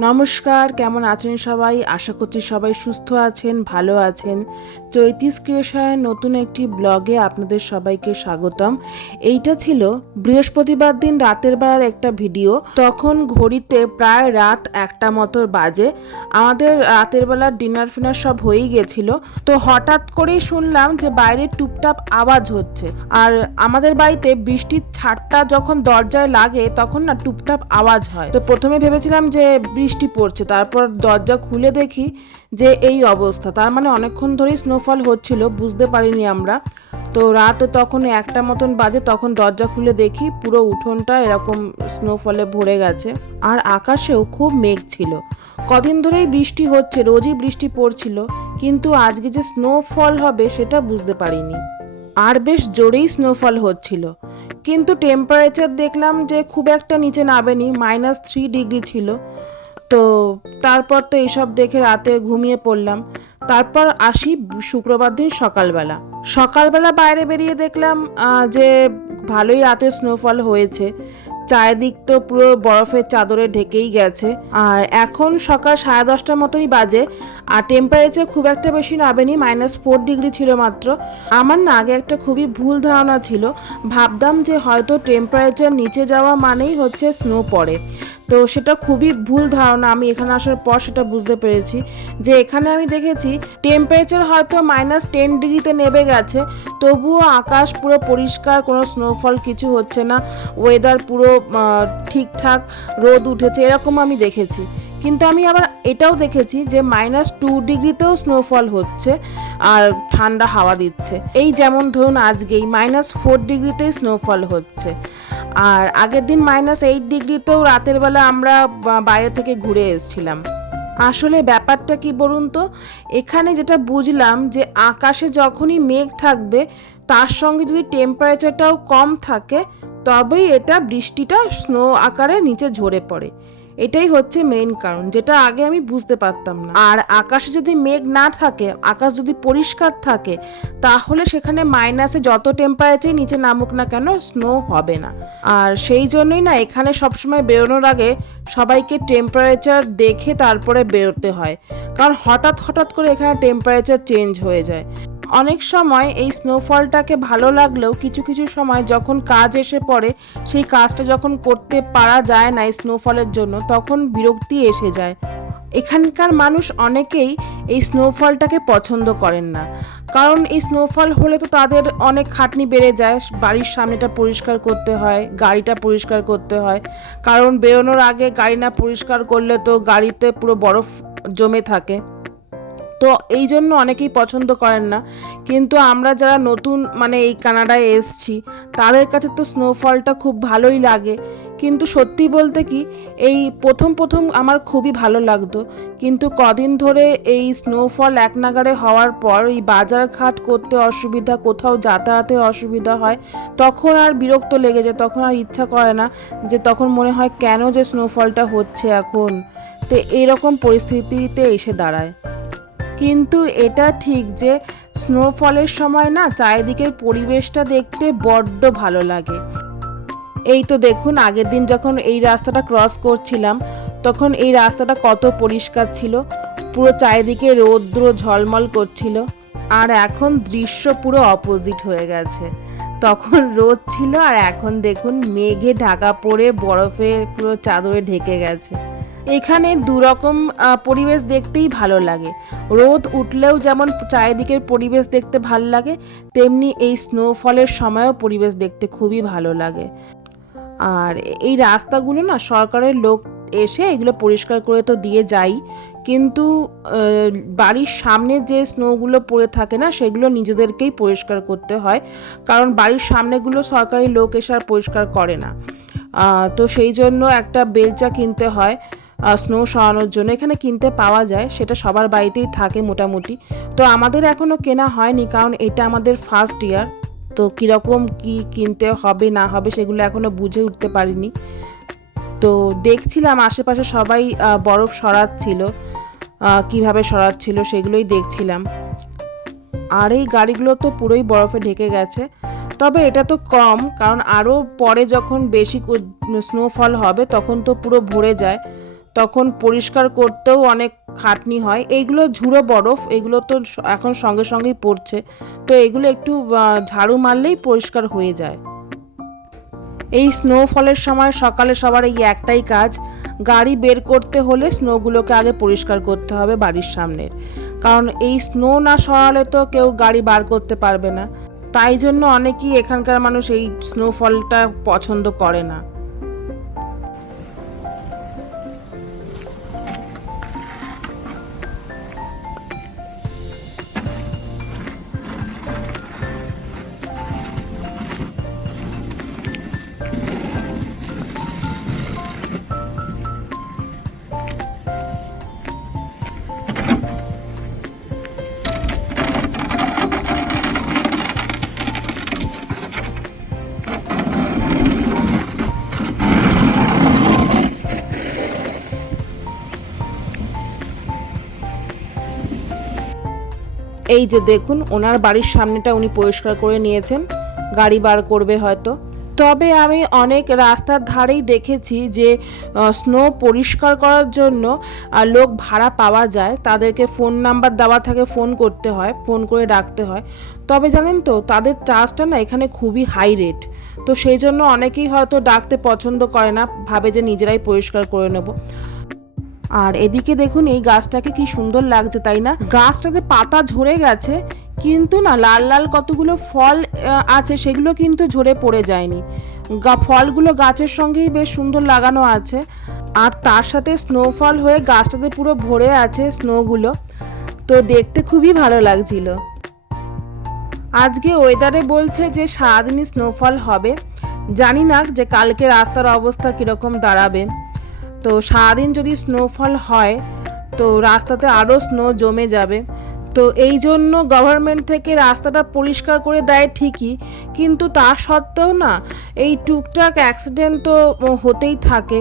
নমস্কার, কেমন আছেন সবাই? আশা করছি সবাই সুস্থ আছেন, ভালো আছেন। চৈতিস ক্রিয়েশনের নতুন একটি ব্লগে আপনাদের সবাইকে স্বাগতম। এইটা ছিল বৃহস্পতিবার দিন রাতের বেলার একটা ভিডিও। তখন ঘড়িতে প্রায় রাত একটা মতো বাজে। আমাদের রাতের বেলার ডিনার ফিনার সব হয়েই গেছিল। তো হঠাৎ করেই শুনলাম যে বাইরে টুপটাপ আওয়াজ হচ্ছে। আর আমাদের বাড়িতে বৃষ্টির ছাটটা যখন দরজায় লাগে, তখন না টুপটাপ আওয়াজ হয়। তো প্রথমে ভেবেছিলাম যে বৃষ্টি পড়ছে। তারপর দরজা খুলে দেখি যে এই অবস্থা। তার মানে অনেকক্ষণ ধরেই স্নোফল হচ্ছিল, বুঝতে পারিনি আমরা। তো রাত তখন একটা মতন বাজে, তখন দরজা খুলে দেখি পুরো উঠোনটা এরকম স্নোফলে ভরে গেছে। আর আকাশেও খুব মেঘ ছিল। কদিন ধরেই বৃষ্টি হচ্ছে, রোজই বৃষ্টি পড়ছিল, কিন্তু আজকে যে স্নোফল হবে সেটা বুঝতে পারিনি। আর বেশ জোরেই স্নোফল হচ্ছিল। কিন্তু টেম্পারেচার দেখলাম যে খুব একটা নিচে নামেনি মাইনাস থ্রি ডিগ্রি ছিল। তো তারপর তো এইসব দেখে রাতে ঘুমিয়ে পড়লাম। তারপর আসি শুক্রবার দিন সকালবেলা। সকালবেলা বাইরে বেরিয়ে দেখলাম যে ভালোই রাতে স্নোফল হয়েছে। চারিদিক তো পুরো বরফের চাদরে ঢেকেই গেছে। আর এখন সকাল সাড়ে দশটার মতোই বাজে। আর টেম্পারেচার খুব একটা বেশি নামেনি মাইনাস ফোর ডিগ্রি ছিল মাত্র। আমার না আগে একটা খুবই ভুল ধারণা ছিল। ভাবতাম যে হয়তো টেম্পারেচার নিচে যাওয়া মানেই হচ্ছে স্নো পড়ে। তো সেটা খুবই ভুল ধারণা, আমি এখানে আসার পর সেটা বুঝতে পেরেছি। যে এখানে আমি দেখেছি টেম্পারেচার হয়তো মাইনাস টেন ডিগ্রিতে নেমে গেছে। তবুও আকাশ পুরো পরিষ্কার, কোনো স্নোফল কিছু হচ্ছে না। ওয়েদার পুরো ঠিকঠাক রোদ উঠেছে, এরকম আমি দেখেছি। কিন্তু আমি আবার এটাও দেখেছি যে মাইনাস টু ডিগ্রিতেও স্নোফল হচ্ছে আর ঠান্ডা হাওয়া দিচ্ছে। এই যেমন ধরুন আজকেই মাইনাস ফোর ডিগ্রিতেই স্নোফল হচ্ছে। আর আগের দিন মাইনাস এইট ডিগ্রিতেও রাতের বেলা আমরা বাইরে থেকে ঘুরে এসেছিলাম। আসলে ব্যাপারটা কি বলুন তো? এখানে যেটা বুঝলাম যে আকাশে যখনই মেঘ থাকবে তার সঙ্গে যদি টেম্পারেচারটাও কম থাকে, তবেই এটা বৃষ্টিটা স্নো আকারে নিচে ঝরে পড়ে। এটাই হচ্ছে মেইন কারণ, যেটা আগে আমি বুঝতে পারতাম না। আর আকাশে যদি মেঘ না থাকে, আকাশ যদি পরিষ্কার থাকে, তাহলে সেখানে মাইনাসে যত টেম্পারেচার নিচে নামুক না কেন স্নো হবে না। আর সেই জন্যই না, এখানে সবসময় বেরোনোর আগে সবাইকে টেম্পারেচার দেখে তারপরে বেরোতে হয়। কারণ হঠাৎ হঠাৎ করে এখানে টেম্পারেচার চেঞ্জ হয়ে যায়। অনেক সময় এই স্নোফলটাকে ভালো লাগলেও কিছু কিছু সময় যখন কাজ এসে পড়ে, সেই কাজটা যখন করতে পারা যায় না এই স্নোফলের জন্য, তখন বিরক্তি এসে যায়। এখানকার মানুষ অনেকেই এই স্নোফলটাকে পছন্দ করেন না। কারণ এই স্নোফল হলে তো তাদের অনেক খাটনি বেড়ে যায়, বাড়ির সামনেটা পরিষ্কার করতে হয়, গাড়িটা পরিষ্কার করতে হয়। কারণ বেরোনোর আগে গাড়ি না পরিষ্কার করলে তো গাড়িতে পুরো বরফ জমে থাকে। তো এই জন্য অনেকেই পছন্দ করেন না। কিন্তু আমরা যারা নতুন মানে এই কানাডায় এসছি, তাদের কাছে তো স্নোফলটা খুব ভালোই লাগে। কিন্তু সত্যি বলতে কি, এই প্রথম প্রথম আমার খুবই ভালো লাগতো। কিন্তু কদিন ধরে এই স্নোফল এক নাগারে হওয়ার পর, এই বাজার ঘাট করতে অসুবিধা, কোথাও যাতায়াতে অসুবিধা হয়, তখন আর বিরক্ত লেগে যায়, তখন আর ইচ্ছা করে না যে তখন মনে হয় কেন যে স্নোফলটা হচ্ছে এখন। তো এইরকম পরিস্থিতিতে এসে দাঁড়ায়। কিন্তু এটা ঠিক যে স্নোফলের সময় না চারিদিকের পরিবেশটা দেখতে বড্ড ভালো লাগে। এই তো দেখুন আগের দিন যখন এই রাস্তাটা ক্রস করছিলাম, তখন এই রাস্তাটা কত পরিষ্কার ছিল। পুরো চারিদিকে রৌদ্র ঝলমল করছিল আর এখন দৃশ্য পুরো অপোজিট হয়ে গেছে। তখন রোদ ছিল আর এখন দেখুন মেঘে ঢাকা পড়ে বরফে পুরো চাদরে ঢেকে গেছে। এখানে দুরকম পরিবেশ দেখতেই ভালো লাগে। রোদ উঠলেও যেমন চারিদিকের পরিবেশ দেখতে ভালো লাগে, তেমনি এই স্নোফলের সময়ও পরিবেশ দেখতে খুবই ভালো লাগে। আর এই রাস্তাগুলো না, সরকারের লোক এসে এগুলো পরিষ্কার করে তো দিয়ে যাই, কিন্তু বাড়ির সামনে যে স্নোগুলো পড়ে থাকে না, সেগুলো নিজেদেরকেই পরিষ্কার করতে হয়। কারণ বাড়ির সামনেগুলো সরকারি লোক এসে আর পরিষ্কার করে না। তো সেই জন্য একটা বেলচা কিনতে হয়। স্নো সরানোর জন্য এখানে কিনতে পাওয়া যায়, সেটা সবার বাড়িতেই থাকে মোটামুটি। তো আমাদের এখনও কেনা হয়নি, কারণ এটা আমাদের ফার্স্ট ইয়ার তো কীরকম কি কিনতে হবে, না হবে সেগুলো এখনও বুঝে উঠতে পারিনি। তো দেখছিলাম আশেপাশে সবাই বরফ সরাচ্ছিল কীভাবে সরাচ্ছিল সেগুলোই দেখছিলাম। আর এই গাড়িগুলো তো পুরোই বরফে ঢেকে গেছে। তবে এটা তো কম, কারণ আরও পরে যখন বেশি স্নোফল হবে, তখন তো পুরো ভরে যায়। তখন পরিষ্কার করতেও অনেক খাটনি হয়। এইগুলো ঝুড়ো বরফ, এগুলো তো এখন সঙ্গে সঙ্গেই পড়ছে। তো এগুলো একটু ঝাড়ু মারলেই পরিষ্কার হয়ে যায়। এই স্নোফলের সময় সকালে সবার এই একটাই কাজ, গাড়ি বের করতে হলে স্নোগুলোকে আগে পরিষ্কার করতে হবে বাড়ির সামনের। কারণ এই স্নো না সরালে তো কেউ গাড়ি বার করতে পারবে না। তাই জন্য অনেকেই এখানকার মানুষ এই স্নোফলটা পছন্দ করে না। এই যে দেখুন, ওনার বাড়ির সামনেটা উনি পরিষ্কার করে নিয়েছেন, গাড়ি বার করবে হয়তো। তবে আমি অনেক রাস্তার ধারেই দেখেছি যে স্নো পরিষ্কার করার জন্য লোক ভাড়া পাওয়া যায়, তাদেরকে ফোন নাম্বার দেওয়া থাকে ফোন করতে হয় ফোন করে ডাকতে হয়। তবে জানেন তো, তাদের চার্জটা না এখানে খুবই হাই রেট তো সেই জন্য অনেকেই হয়তো ডাকতে পছন্দ করে না, ভাবে যে নিজেরাই পরিষ্কার করে নেব। আর এদিকে দেখুন এই গাছটাকে কি সুন্দর লাগছে, তাই না? গাছটাতে পাতা ঝরে গেছে, কিন্তু না লাল লাল কতগুলো ফল আছে, সেগুলো কিন্তু ঝরে পড়ে যায়নি। ফলগুলো গাছের সঙ্গেই বেশ সুন্দর লাগানো আছে। আর তার সাথে স্নোফল হয়ে গাছটাতে পুরো ভরে আছে স্নোগুলো তো দেখতে খুবই ভালো লাগছিল। আজকে ওয়েদারে বলছে যে সারাদিনই স্নোফল হবে। জানি না যে কালকে রাস্তার অবস্থা কীরকম দাঁড়াবে। তো সারাদিন যদি স্নোফল হয়, তো রাস্তাতে আরও স্নো জমে যাবে। তো এই জন্য গভর্নমেন্ট থেকে রাস্তাটা পরিষ্কার করে দেয় ঠিকই, কিন্তু তা সত্ত্বেও না, এই টুকটাক অ্যাক্সিডেন্ট তো হতেই থাকে।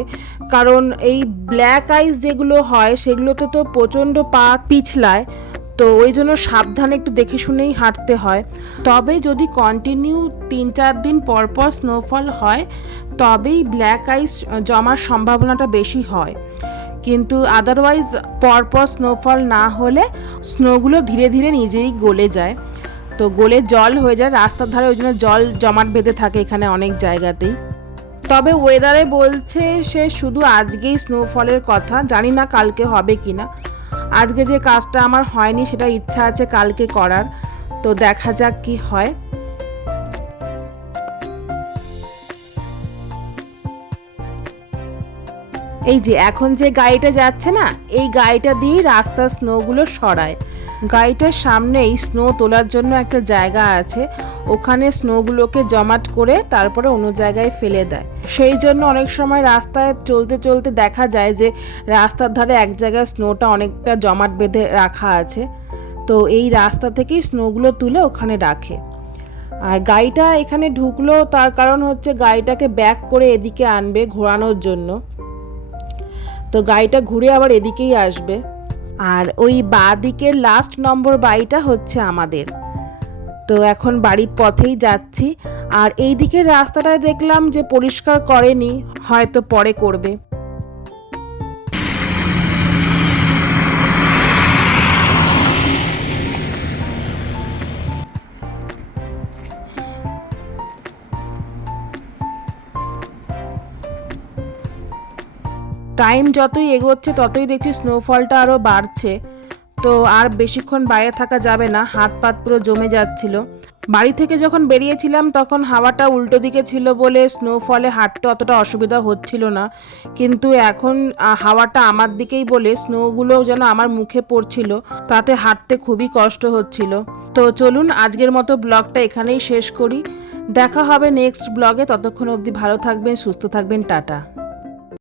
কারণ এই ব্ল্যাক আইস যেগুলো হয়, সেগুলোতে তো প্রচণ্ড পা পিছলায়। তো ওই জন্য সাবধানে একটু দেখে শুনেই হাঁটতে হয়। তবে যদি কন্টিনিউ তিন চার দিন পর পর স্নোফল হয়, তবেই ব্ল্যাক আইস জমার সম্ভাবনাটা বেশি হয়। কিন্তু আদারওয়াইজ পরপর স্নোফল না হলে স্নোগুলো ধীরে ধীরে নিজেই গলে যায়। তো গলে জল হয়ে যায়, রাস্তার ধারে ওই জন্য জল জমাট বেঁধে থাকে এখানে অনেক জায়গাতেই। তবে ওয়েদারে বলছে সে শুধু আজকেই স্নোফলের কথা, জানি না কালকে হবে কি না আজকে যে কাজটা আমার হয়নি সেটা ইচ্ছা আছে কালকে করার। তো দেখা যাক কি হয়। এই যে, এখন যে গাড়িটা যাচ্ছে না, এই গাড়িটা দিয়েই রাস্তার স্নোগুলো সরায়। গাড়িটার সামনেই স্নো তোলার জন্য একটা জায়গা আছে। ওখানে স্নোগুলোকে জমাট করে তারপরে অন্য জায়গায় ফেলে দেয়। সেই জন্য অনেক সময় রাস্তায় চলতে চলতে দেখা যায় যে, রাস্তার ধারে এক জায়গায় স্নোটা অনেকটা জমাট বেঁধে রাখা আছে। তো এই রাস্তা থেকেই স্নোগুলো তুলে ওখানে রাখে। আর গাড়িটা এখানে ঢুকলো, তার কারণ হচ্ছে গাড়িটাকে ব্যাক করে এদিকে আনবে ঘোরানোর জন্য। তো গাড়িটা ঘুরে আবার এদিকেই আসবে। আর ওই বা দিকের লাস্ট নম্বর বাড়িটা হচ্ছে আমাদের। তো এখন বাড়ির পথেই যাচ্ছি। আর এই দিকের রাস্তাটায় দেখলাম যে পরিষ্কার করেনি, হয়তো পরে করবে। টাইম যতই এগোচ্ছে, ততই দেখছি স্নোফলটা আরও বাড়ছে। তো আর বেশিক্ষণ বাইরে থাকা যাবে না, হাত পাত পুরো জমে যাচ্ছিল। বাড়ি থেকে যখন বেরিয়েছিলাম, তখন হাওয়াটা উল্টো দিকে ছিল বলে স্নোফলে হাঁটতে অতটা অসুবিধা হচ্ছিল না। কিন্তু এখন হাওয়াটা আমার দিকেই বলে স্নোগুলো যেন আমার মুখে পড়ছিল, তাতে হাঁটতে খুবই কষ্ট হচ্ছিল। তো চলুন, আজকের মতো ব্লগটা এখানেই শেষ করি। দেখা হবে নেক্সট ব্লগে, ততক্ষণ অবধি ভালো থাকবেন, সুস্থ থাকবেন, টাটা।